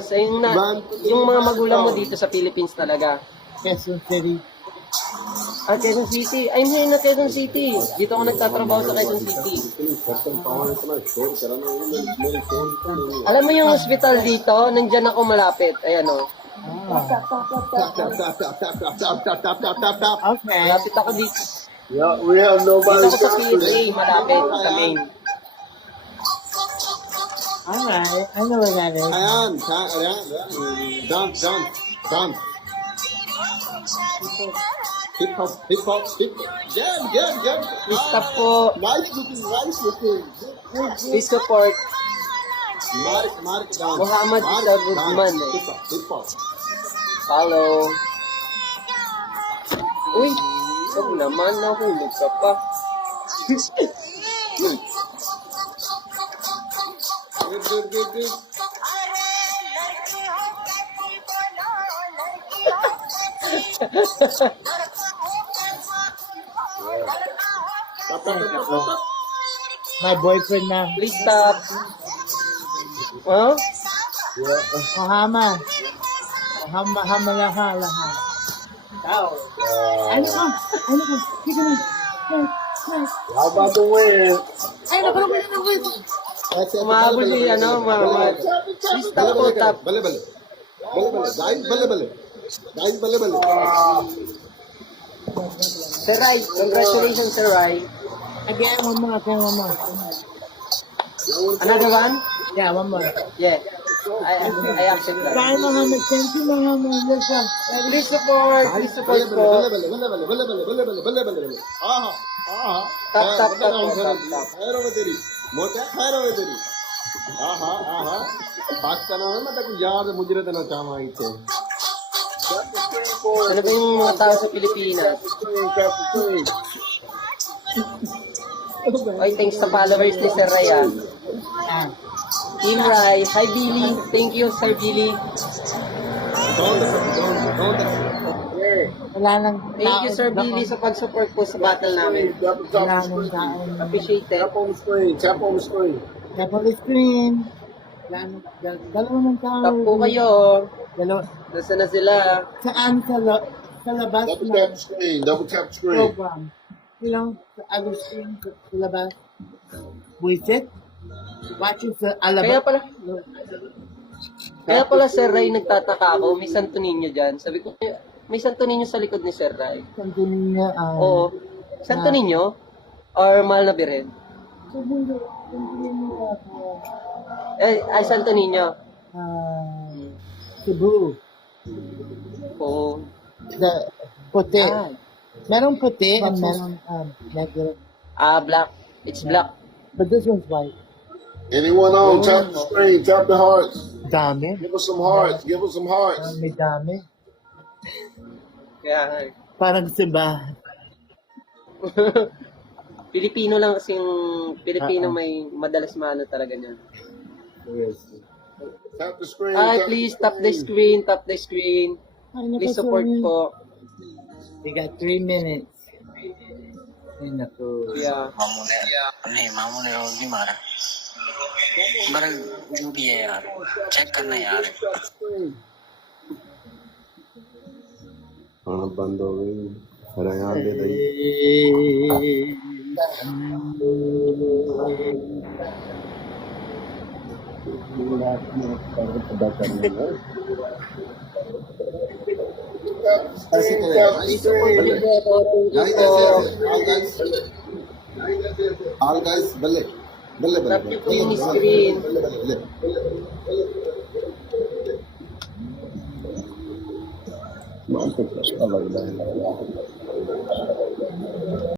Sa yung mga magulang mo dito sa Philippines talaga. Quezon City. Quezon City. Ay, hindi na Quezon City. Dito ako nagtatrabaho sa Quezon City. Alam mo yung hospital dito? Nandyan ako malapit. Ayan o. Okay. Malapit ako dito. Yeah, we have Dito nobody. ako sa PSA. Malapit. Sa main. Alright. I know where that is. Ayan, ayan. Dance. Hip hop. Yeah. Please stop po. Nice looking. Please support. Mark dance. Muhammad Issa Guzman. Hip hop. Follow. Uy, saan naman nahulog ka pa? Good. Stop. My boyfriend na. Please stop. Huh? Hama lahat. Ano ka? Sige na. How about the win? Umahabol si Muhammad. Please stop po, tap. Bale. Guys, bale. Sir Rai, congratulations, Sir Rai. Again, one more. Another one? Yeah, one more. Yeah. I accept that. Bye, Muhammad. Thank you, Muhammad. Welcome. Please support po. Bale. Tap. खैर हो तेरी मोटा खैर हो तेरी पाकिस्तान में मैं तक याद मुजरे तना Chama ito. Ano ba yung mga tao sa Pilipinas? Oy, thanks sa followers ni Sir Rai. Team Rai. Hi, Billy. Thank you, Sir Billy. Wala nang Thank you, Sir Billy, sa pag-support po sa battle namin. Wala nang taon. Appreciate it. Tap on the screen. Tap on the screen. Dalawa ng tao. Tap po kayo. Dalawa. Nasaan na sila? Saan sa labas Double tap screen. program? Ilang sa other screen sa labas? Buisit? Watching sa alabas? Kaya pala Sir Rai, nagtataka ako, may Santo Niño dyan. Sabi ko, may Santo Niño sa likod ni Sir Rai. Santo Niño. Oo. Santo Niño? Or Mahal na Birhen? Santo Niño. Ay, Santo Niño. Cebu. Oo. The puti. Ay. Merong puti and merong regular. Black. It's black. But this one's white. Anyone on? Tap the screen. Tap the hearts. Dami. Give us some hearts. Dami. Kaya, Parang simbahan. Pilipino lang kasi yung Pilipino may madalas maano talaga niya. Tap the screen. Ay, please tap the screen. Please support po. We got 3 minutes. Ay, naku. Yeah. मामू ने रोज भी मारा बड़ा जो भी है यार चेक करना यार खाना बंद हो गई हरियाणा दे दी all guys बल्ले Tap niyo po yung screen. बल्ले